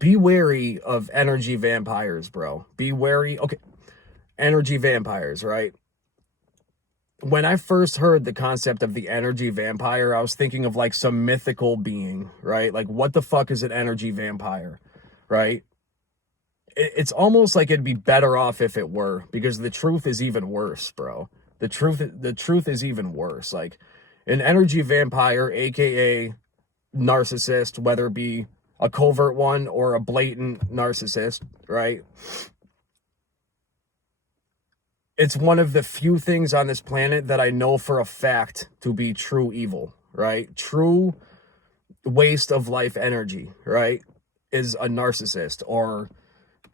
be wary of energy vampires, bro. Be wary. Okay, energy vampires, right? When I first heard the concept of the energy vampire, I was thinking of like some mythical being, right? Like, what the fuck is an energy vampire, right? It's almost like it'd be better off if it were, because the truth is even worse, bro. The truth is even worse. Like, an energy vampire, aka narcissist, whether it be a covert one or a blatant narcissist, right? It's one of the few things on this planet that I know for a fact to be true evil, right? True waste of life energy, right? Is a narcissist or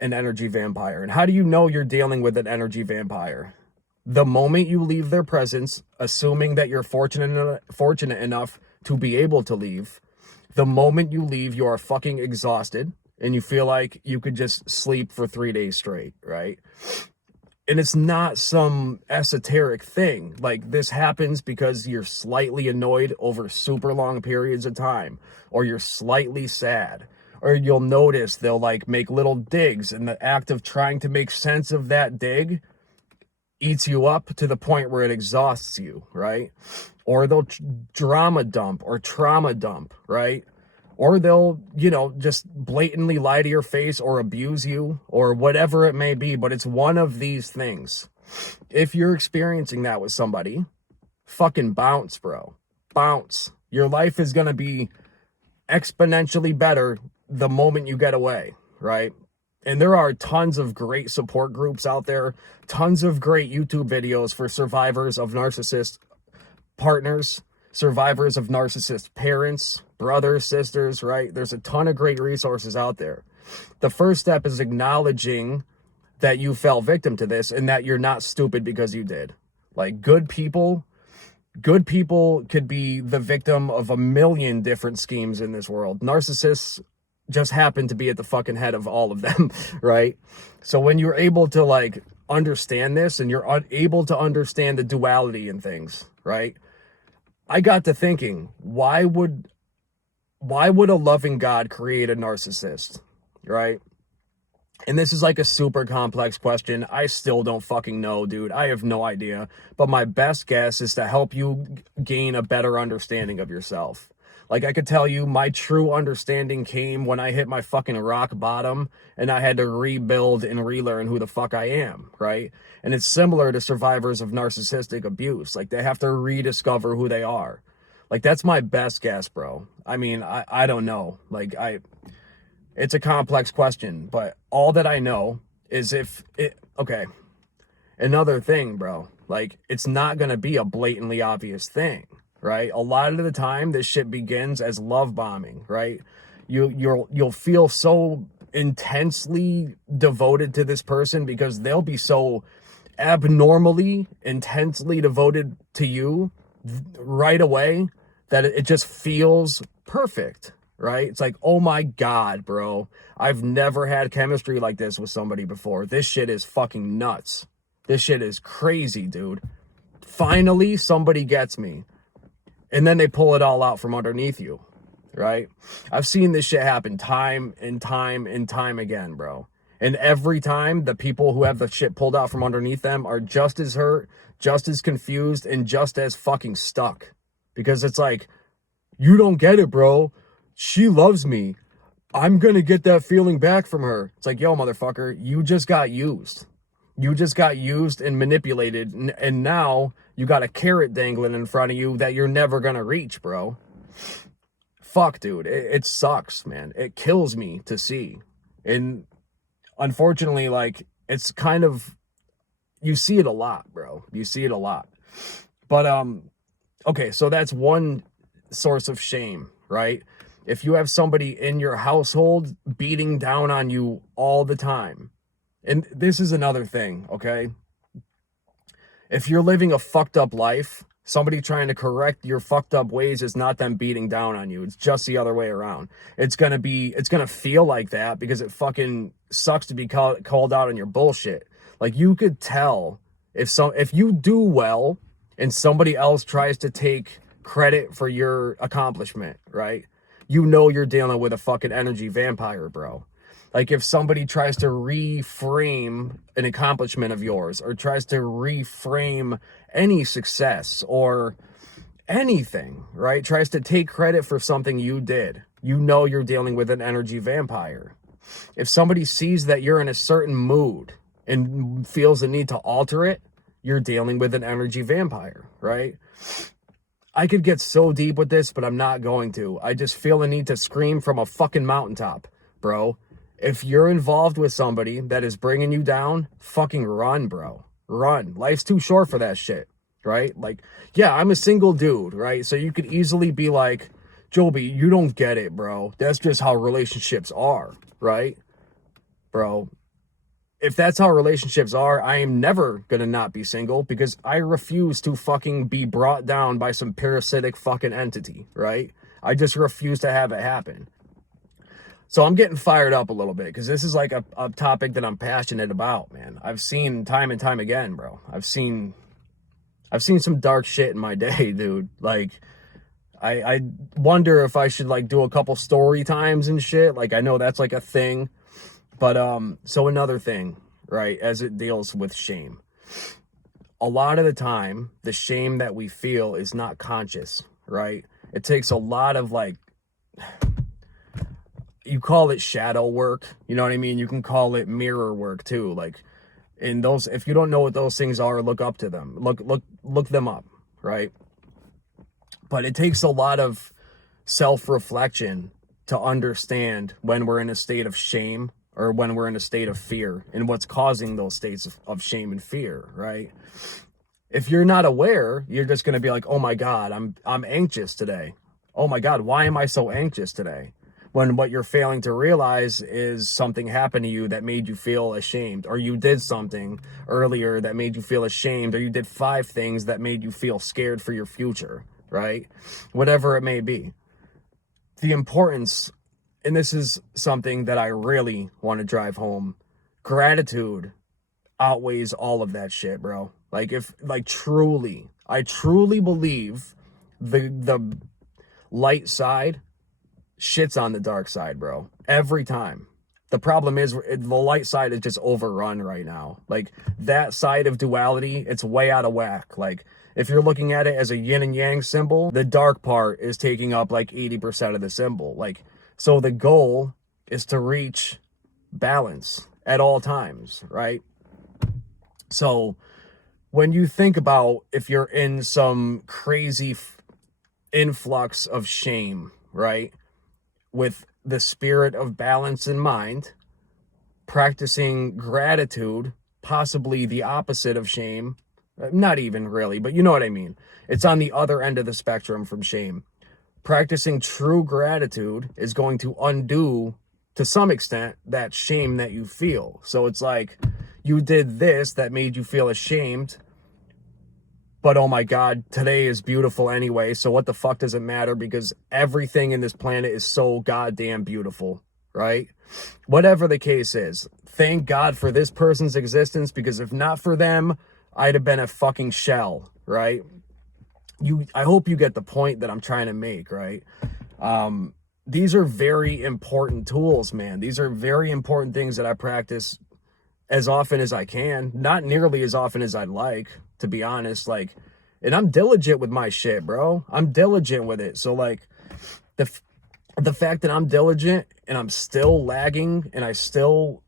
an energy vampire. And how do you know you're dealing with an energy vampire? The moment you leave their presence, assuming that you're fortunate enough to be able to leave, the moment you leave, you are fucking exhausted and you feel like you could just sleep for 3 days straight, right? And it's not some esoteric thing. Like, this happens because you're slightly annoyed over super long periods of time, or you're slightly sad, or you'll notice they'll like make little digs, and the act of trying to make sense of that dig eats you up to the point where it exhausts you, right? Or they'll drama dump or trauma dump, right? Or they'll, just blatantly lie to your face or abuse you or whatever it may be. But it's one of these things. If you're experiencing that with somebody, fucking bounce, bro. Bounce. Your life is going to be exponentially better the moment you get away, right? And there are tons of great support groups out there, tons of great YouTube videos for survivors of narcissist partners, survivors of narcissist parents, brothers, sisters, right? There's a ton of great resources out there. The first step is acknowledging that you fell victim to this and that you're not stupid because you did. Like, good people could be the victim of a million different schemes in this world. Narcissists just happen to be at the fucking head of all of them, right? So when you're able to like understand this and you're able to understand the duality in things, right? I got to thinking, why would a loving God create a narcissist, right? And this is like a super complex question. I still don't fucking know, dude. I have no idea. But my best guess is to help you gain a better understanding of yourself. Like, I could tell you my true understanding came when I hit my fucking rock bottom and I had to rebuild and relearn who the fuck I am, right? And it's similar to survivors of narcissistic abuse. Like, they have to rediscover who they are. Like, that's my best guess, bro. I mean, I don't know. Like, it's a complex question, but all that I know is okay, another thing, bro, like, it's not going to be a blatantly obvious thing, right? A lot of the time, this shit begins as love bombing, right? You'll feel so intensely devoted to this person because they'll be so abnormally intensely devoted to you right away that it just feels perfect, right? It's like, oh my God, bro, I've never had chemistry like this with somebody before. This shit is fucking nuts. This shit is crazy, dude. Finally, somebody gets me. And then they pull it all out from underneath you, right? I've seen this shit happen time and time and time again, bro. And every time, the people who have the shit pulled out from underneath them are just as hurt, just as confused, and just as fucking stuck. Because it's like, you don't get it, bro. She loves me. I'm gonna get that feeling back from her. It's like, yo, motherfucker, you just got used. You just got used and manipulated, and now you got a carrot dangling in front of you that you're never gonna reach, bro. Fuck, dude. It sucks, man. It kills me to see. And unfortunately, like, it's kind of, you see it a lot, bro. You see it a lot. But, okay, so that's one source of shame, right? If you have somebody in your household beating down on you all the time, and this is another thing, okay? If you're living a fucked up life, somebody trying to correct your fucked up ways is not them beating down on you. It's just the other way around. It's gonna feel like that because it fucking sucks to be called out on your bullshit. Like, you could tell if you do well and somebody else tries to take credit for your accomplishment, right? You know you're dealing with a fucking energy vampire, bro. Like if somebody tries to reframe an accomplishment of yours, or tries to reframe any success or anything, right? Tries to take credit for something you did, you know you're dealing with an energy vampire. If somebody sees that you're in a certain mood and feels the need to alter it, you're dealing with an energy vampire, right? I could get so deep with this, but I'm not going to. I just feel the need to scream from a fucking mountaintop, bro. If you're involved with somebody that is bringing you down, fucking run, bro. Run. Life's too short for that shit, right? Like, yeah, I'm a single dude, right? So you could easily be like, Joby, you don't get it, bro. That's just how relationships are, right? Bro, if that's how relationships are, I am never gonna not be single, because I refuse to fucking be brought down by some parasitic fucking entity, right? I just refuse to have it happen. So I'm getting fired up a little bit, because this is like a topic that I'm passionate about, man. I've seen time and time again, bro. I've seen some dark shit in my day, dude. Like, I wonder if I should like do a couple story times and shit. Like, I know that's like a thing. But, so another thing, right, as it deals with shame. A lot of the time, the shame that we feel is not conscious, right? It takes a lot of, like, you call it shadow work, you know what I mean? You can call it mirror work, too. Like, in those, if you don't know what those things are, look up to them. Look them up, right? But it takes a lot of self-reflection to understand when we're in a state of shame, or when we're in a state of fear, and what's causing those states of shame and fear, right? If you're not aware, you're just going to be like, oh my God, I'm anxious today. Oh my God, why am I so anxious today? When what you're failing to realize is something happened to you that made you feel ashamed, or you did something earlier that made you feel ashamed, or you did 5 things that made you feel scared for your future, right? Whatever it may be. The importance, and this is something that I really want to drive home, gratitude outweighs all of that shit, bro. Like, if, like, truly, I truly believe the light side shits on the dark side, bro. Every time. The problem is the light side is just overrun right now. Like, that side of duality, it's way out of whack. Like, if you're looking at it as a yin and yang symbol, the dark part is taking up like 80% of the symbol. Like, so the goal is to reach balance at all times, right? So when you think about if you're in some crazy influx of shame, right? With the spirit of balance in mind, practicing gratitude, possibly the opposite of shame, not even really, but you know what I mean. It's on the other end of the spectrum from shame. Practicing true gratitude is going to undo, to some extent, that shame that you feel. So it's like, you did this that made you feel ashamed, but oh my God, today is beautiful anyway, so what the fuck does it matter, because everything in this planet is so goddamn beautiful, right? Whatever the case is, thank God for this person's existence, because if not for them, I'd have been a fucking shell, right? I hope you get the point that I'm trying to make, right? These are very important tools, man. These are very important things that I practice as often as I can. Not nearly as often as I'd like, to be honest. Like, and I'm diligent with my shit, bro. I'm diligent with it. So, like, the fact that I'm diligent and I'm still lagging and I still,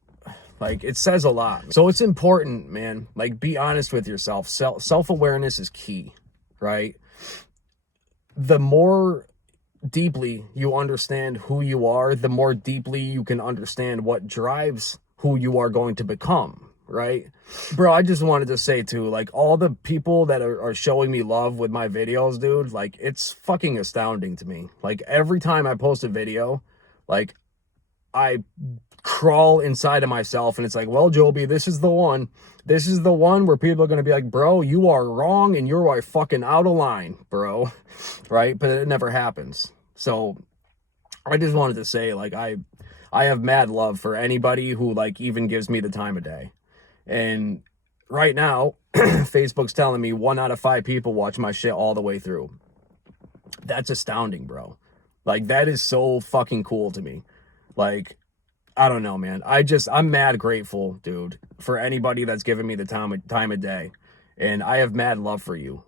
like, it says a lot. So it's important, man. Like, be honest with yourself. Self-awareness is key, right? The more deeply you understand who you are, the more deeply you can understand what drives who you are going to become, right? Bro, I just wanted to say too, like, all the people that are showing me love with my videos, dude, like, it's fucking astounding to me. Like, every time I post a video, like, I crawl inside of myself and it's like, well, Joby, this is the one. This is the one where people are going to be like, bro, you are wrong and you are fucking out of line, bro. Right? But it never happens. So I just wanted to say, like, I have mad love for anybody who, like, even gives me the time of day. And right now, Facebook's telling me 1 out of 5 people watch my shit all the way through. That's astounding, bro. Like, that is so fucking cool to me. Like, I don't know, man. I'm mad grateful, dude, for anybody that's giving me the time of day. And I have mad love for you.